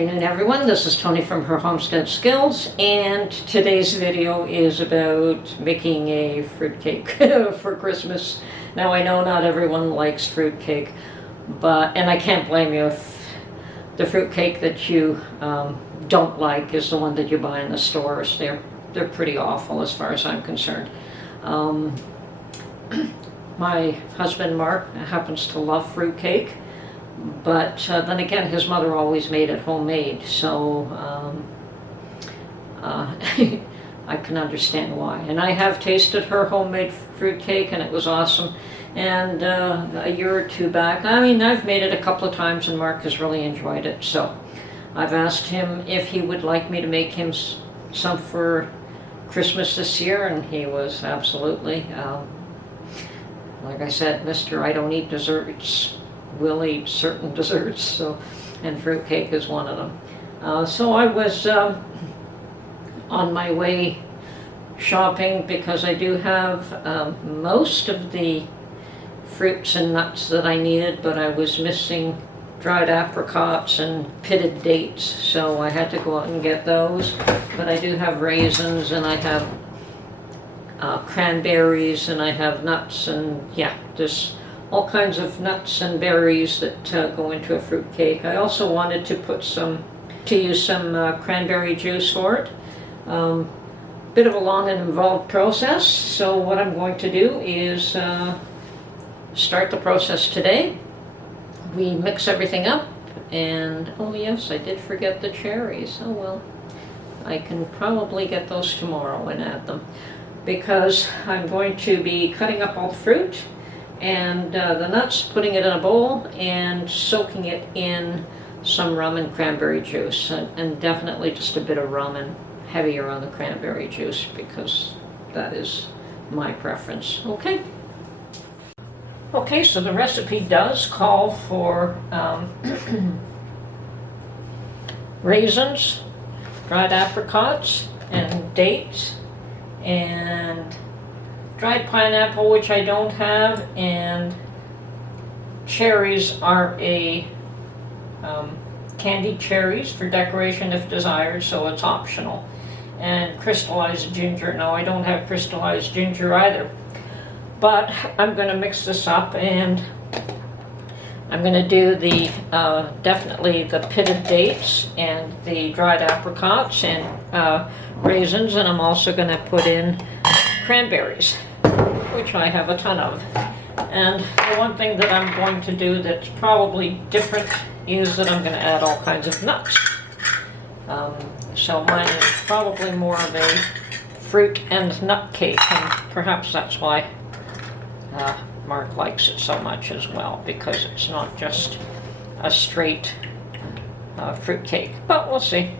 afternoon, everyone. This is Tony from Her Homestead Skills, and today's video is about making a fruitcake for Christmas. Now, I know not everyone likes fruitcake, and I can't blame you if the fruitcake that you don't like is the one that you buy in the stores. They're pretty awful as far as I'm concerned. My husband Mark happens to love fruitcake. But then again, his mother always made it homemade, so I can understand why. And I have tasted her homemade fruitcake, and it was awesome. And a year or two back, I've made it a couple of times, and Mark has really enjoyed it. So I've asked him if he would like me to make him some for Christmas this year, and he was absolutely, like I said, Mr. I don't eat desserts. Will eat certain desserts, and fruitcake is one of them. So I was on my way shopping because I do have most of the fruits and nuts that I needed, but I was missing dried apricots and pitted dates, so I had to go out and get those. But I do have raisins, and I have cranberries, and I have nuts, and yeah, there's all kinds of nuts and berries that go into a fruit cake. I also wanted to use some cranberry juice for it. Bit of a long and involved process, so what I'm going to do is start the process today. We mix everything up, and oh yes, I did forget the cherries. Oh well, I can probably get those tomorrow and add them, because I'm going to be cutting up all the fruit and the nuts, putting it in a bowl and soaking it in some rum and cranberry juice, and definitely just a bit of rum and heavier on the cranberry juice, because that is my preference. Okay, so the recipe does call for raisins, dried apricots, and dates, and dried pineapple, which I don't have, and cherries are candied cherries for decoration if desired, so it's optional. And crystallized ginger. No, I don't have crystallized ginger either. But I'm going to mix this up, and I'm going to do definitely the pitted dates and the dried apricots and raisins, and I'm also going to put in cranberries, which I have a ton of. And the one thing that I'm going to do that's probably different is that I'm going to add all kinds of nuts. So mine is probably more of a fruit and nut cake, and perhaps that's why Mark likes it so much as well, because it's not just a straight fruit cake. But we'll see.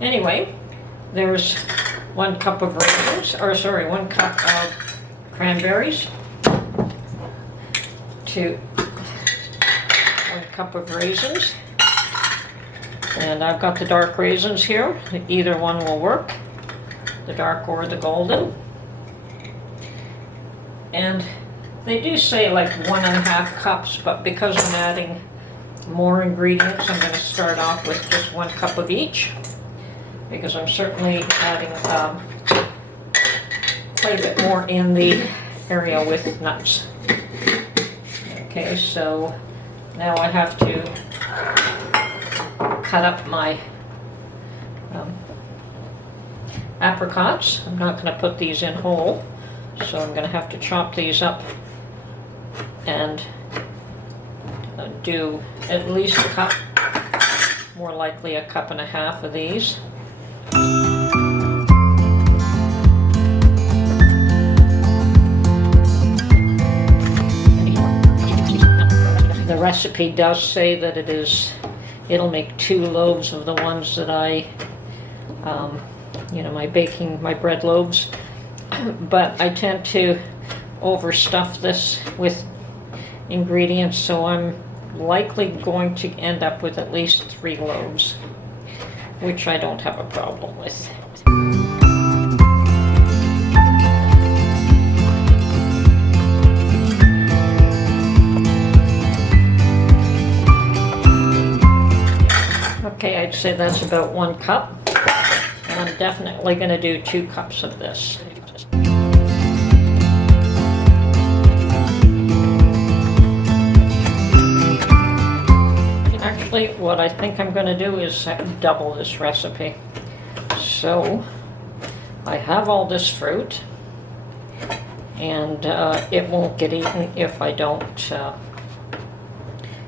Anyway, there's 1 cup of raisins, 1 cup of cranberries, 1 cup of raisins, and I've got the dark raisins here. Either one will work, the dark or the golden. And they do say like 1.5 cups, but because I'm adding more ingredients, I'm going to start off with just 1 cup of each, because I'm certainly adding quite a bit more in the area with nuts. Okay, so now I have to cut up my apricots. I'm not going to put these in whole, so I'm going to have to chop these up and do at least a cup, more likely 1.5 cups of these. The recipe does say that it'll make 2 loaves of the ones that I, my bread loaves, but I tend to overstuff this with ingredients, so I'm likely going to end up with at least 3 loaves, which I don't have a problem with. Okay, I'd say that's about 1 cup. And I'm definitely going to do 2 cups of this. Actually, what I think I'm going to do is double this recipe. So, I have all this fruit, and it won't get eaten if I don't.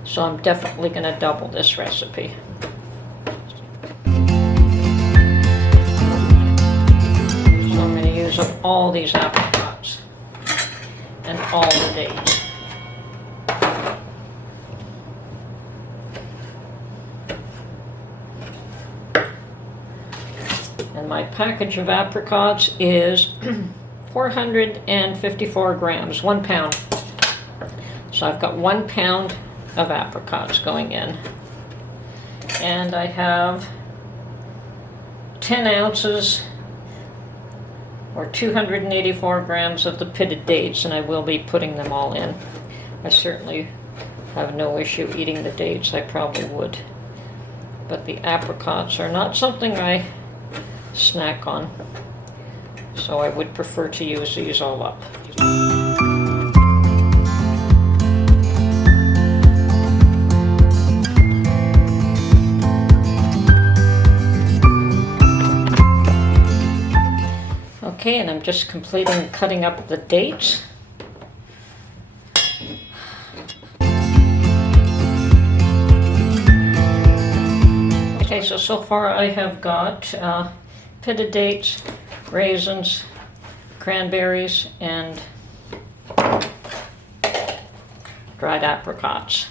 So I'm definitely going to double this recipe. So I'm going to use up all these apricots and all the dates. And my package of apricots is 454 grams, 1 pound. So I've got 1 pound of apricots going in. And I have 10 ounces or 284 grams of the pitted dates, and I will be putting them all in. I certainly have no issue eating the dates, I probably would. But the apricots are not something I snack on, so I would prefer to use these all up. Okay, and I'm just completing cutting up the dates. Okay, so far I have got pitted dates, raisins, cranberries, and dried apricots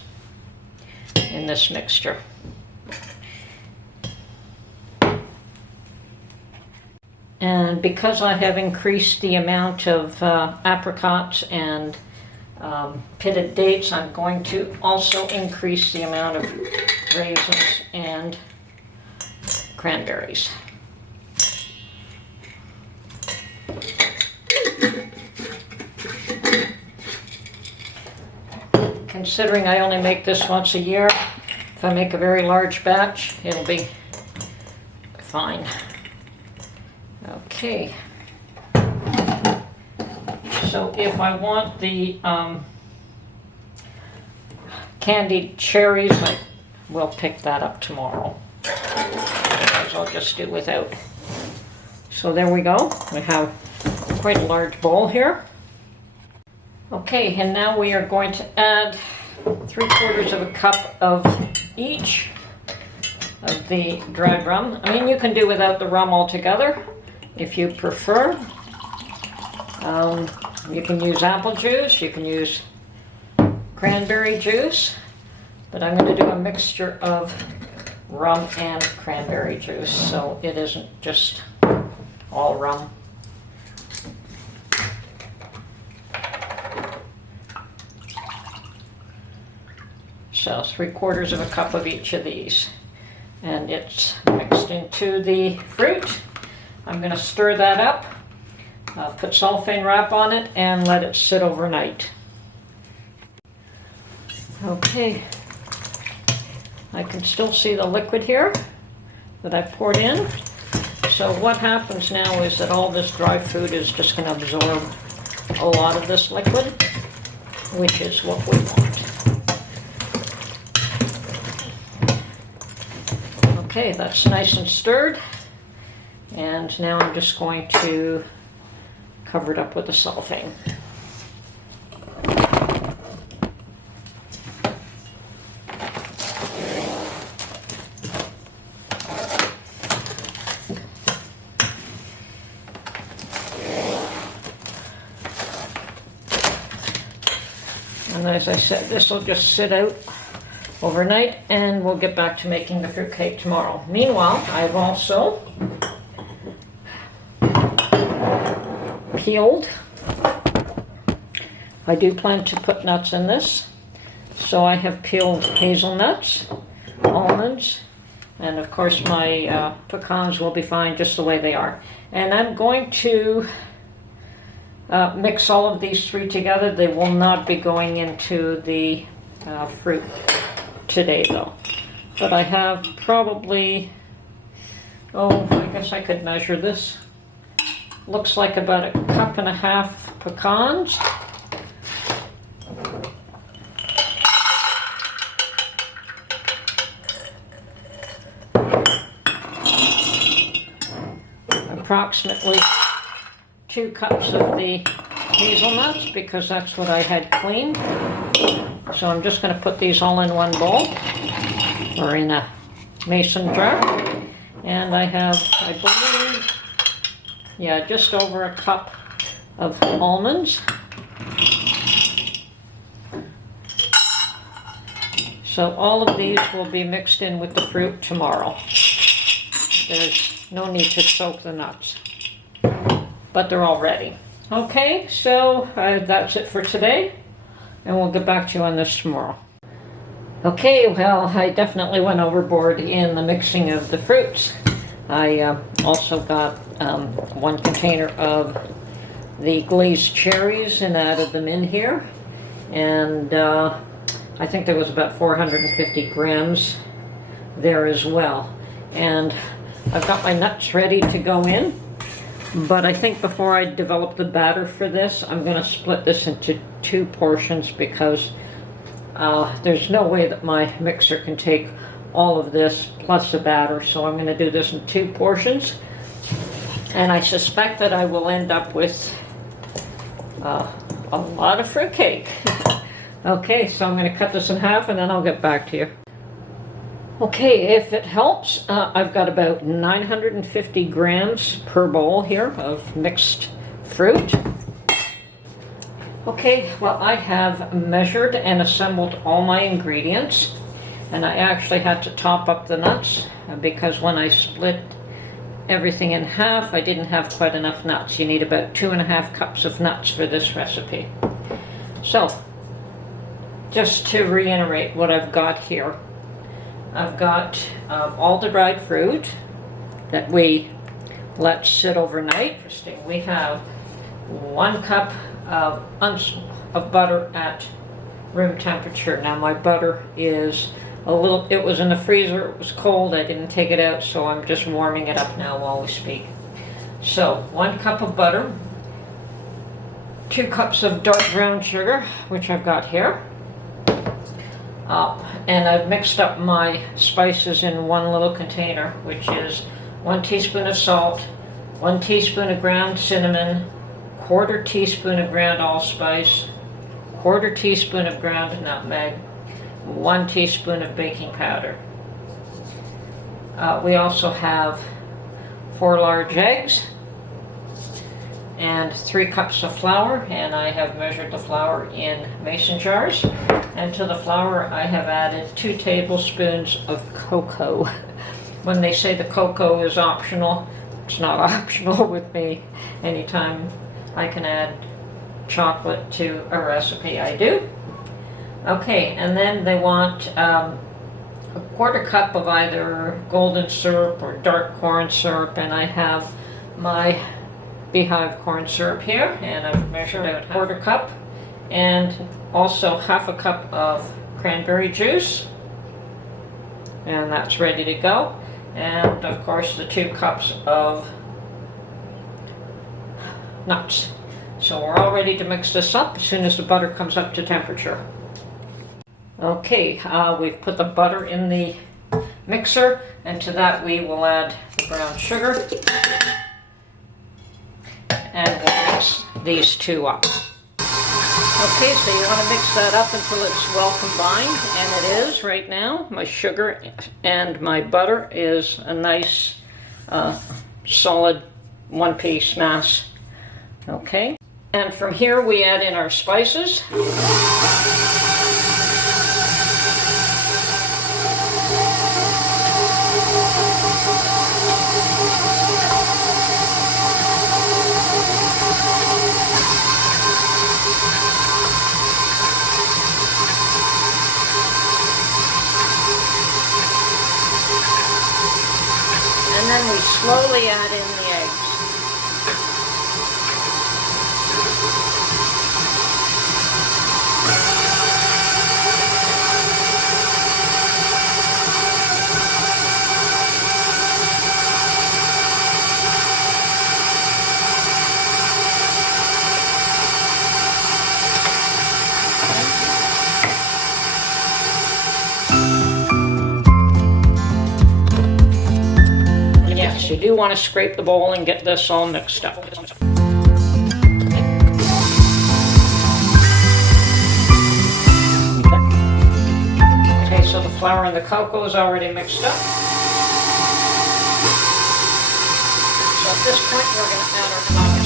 in this mixture. And because I have increased the amount of apricots and pitted dates, I'm going to also increase the amount of raisins and cranberries. Considering I only make this once a year, if I make a very large batch, it'll be fine. Okay. So if I want the candied cherries, I will pick that up tomorrow. Otherwise I'll just do without. So there we go. We have quite a large bowl here. Okay, and now we are going to add 3/4 of a cup of each of the dried rum. I mean, you can do without the rum altogether if you prefer. You can use apple juice, you can use cranberry juice, but I'm going to do a mixture of rum and cranberry juice, so it isn't just all rum. So 3/4 of a cup of each of these. And it's mixed into the fruit. I'm going to stir that up, put cellophane wrap on it, and let it sit overnight. Okay, I can still see the liquid here that I've poured in. So what happens now is that all this dry food is just going to absorb a lot of this liquid, which is what we want. Okay, that's nice and stirred, and now I'm just going to cover it up with the cellophane. And as I said, this will just sit out overnight, and we'll get back to making the fruitcake tomorrow. Meanwhile, I've also peeled. I do plan to put nuts in this, so I have peeled hazelnuts, almonds, and of course my pecans will be fine just the way they are. And I'm going to mix all of these three together. They will not be going into the fruit today though. but I have probably, oh, I guess I could measure this. Looks like about a cup and a half pecans. Approximately 2 cups of the hazelnuts, because that's what I had cleaned. So I'm just going to put these all in one bowl or in a mason jar. And I have, I believe, yeah, just over a cup of almonds. So all of these will be mixed in with the fruit tomorrow. There's no need to soak the nuts, but they're all ready. Okay, so that's it for today, and we'll get back to you on this tomorrow. Okay, well, I definitely went overboard in the mixing of the fruits. I also got 1 container of the glazed cherries and added them in here, and I think there was about 450 grams there as well. And I've got my nuts ready to go in, but I think before I develop the batter for this, I'm going to split this into 2 portions, because there's no way that my mixer can take all of this plus the batter, so I'm going to do this in 2 portions. And I suspect that I will end up with a lot of fruitcake. Okay, so I'm going to cut this in half and then I'll get back to you. Okay, if it helps, I've got about 950 grams per bowl here of mixed fruit. Okay, well, I have measured and assembled all my ingredients, and I actually had to top up the nuts because when I split everything in half, I didn't have quite enough nuts. You need about 2.5 cups of nuts for this recipe. So, just to reiterate what I've got here, I've got all the dried fruit that we let sit overnight. Interesting. We have 1 cup of butter at room temperature. Now my butter is it was in the freezer, it was cold, I didn't take it out, so I'm just warming it up now while we speak. So 1 cup of butter, 2 cups of dark brown sugar, which I've got here. And I've mixed up my spices in 1 little container, which is 1 teaspoon of salt, 1 teaspoon of ground cinnamon, 1/4 teaspoon of ground allspice, 1/4 teaspoon of ground nutmeg, 1 teaspoon of baking powder. We also have 4 large eggs and 3 cups of flour, and I have measured the flour in mason jars. And to the flour I have added 2 tablespoons of cocoa. When they say the cocoa is optional, it's not optional with me. Anytime I can add chocolate to a recipe, I do. Okay, and then they want a 1/4 cup of either golden syrup or dark corn syrup, and I have my beehive corn syrup here, and I've measured out 1/4 cup, and also 1/2 cup of cranberry juice, and that's ready to go. And of course the 2 cups of nuts. So we're all ready to mix this up as soon as the butter comes up to temperature. Okay, we've put the butter in the mixer, and to that we will add the brown sugar, and we'll mix these 2 up. Okay, so you want to mix that up until it's well combined, and it is right now. My sugar and my butter is a nice solid 1-piece mass. Okay, and from here we add in our spices. And then we slowly add in the eggs. So you do want to scrape the bowl and get this all mixed up. Okay, so the flour and the cocoa is already mixed up. So at this point we're going to add our coffee.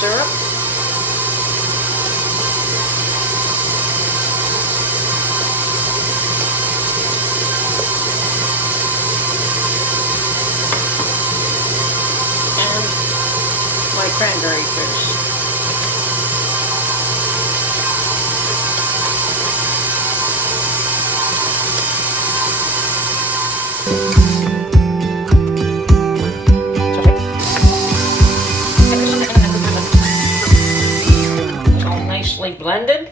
Syrup. And my cranberry juice. Blended.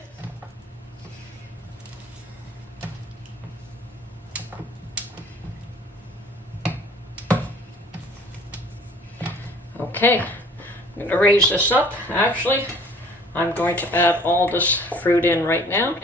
Okay, I'm going to raise this up. Actually, I'm going to add all this fruit in right now.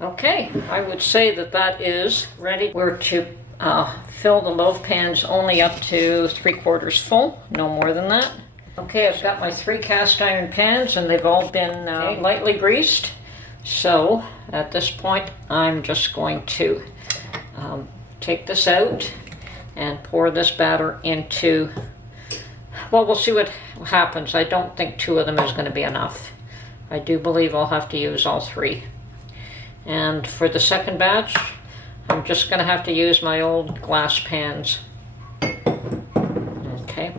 Okay, I would say that that is ready. We're to fill the loaf pans only up to 3/4 full, no more than that. Okay, I've got my 3 cast iron pans and they've all been lightly greased. So at this point, I'm just going to take this out and pour this batter into, well, we'll see what happens. I don't think 2 of them is going to be enough. I do believe I'll have to use all 3. And for the second batch, I'm just going to have to use my old glass pans. Okay.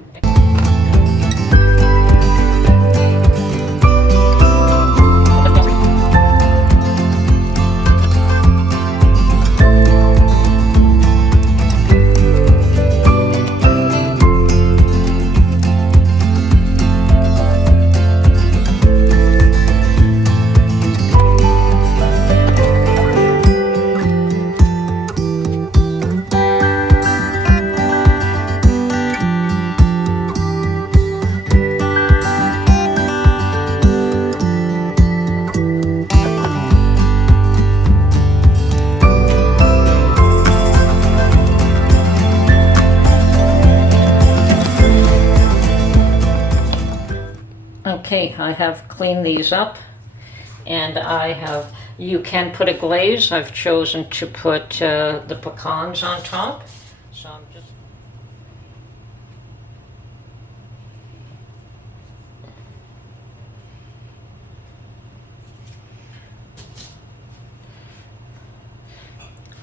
Okay, I have cleaned these up, and you can put a glaze. I've chosen to put the pecans on top. So I'm just...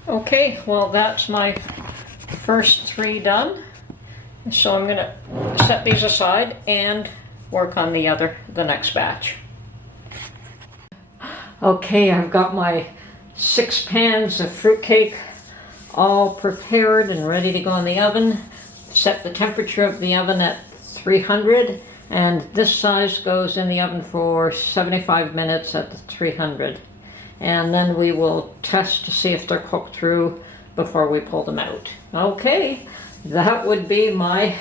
Okay, well that's my first 3 done. So I'm gonna set these aside and work on the next batch. Okay, I've got my 6 pans of fruitcake all prepared and ready to go in the oven. Set the temperature of the oven at 300, and this size goes in the oven for 75 minutes at the 300. And then we will test to see if they're cooked through before we pull them out. Okay, that would be my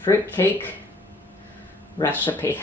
fruitcake recipe.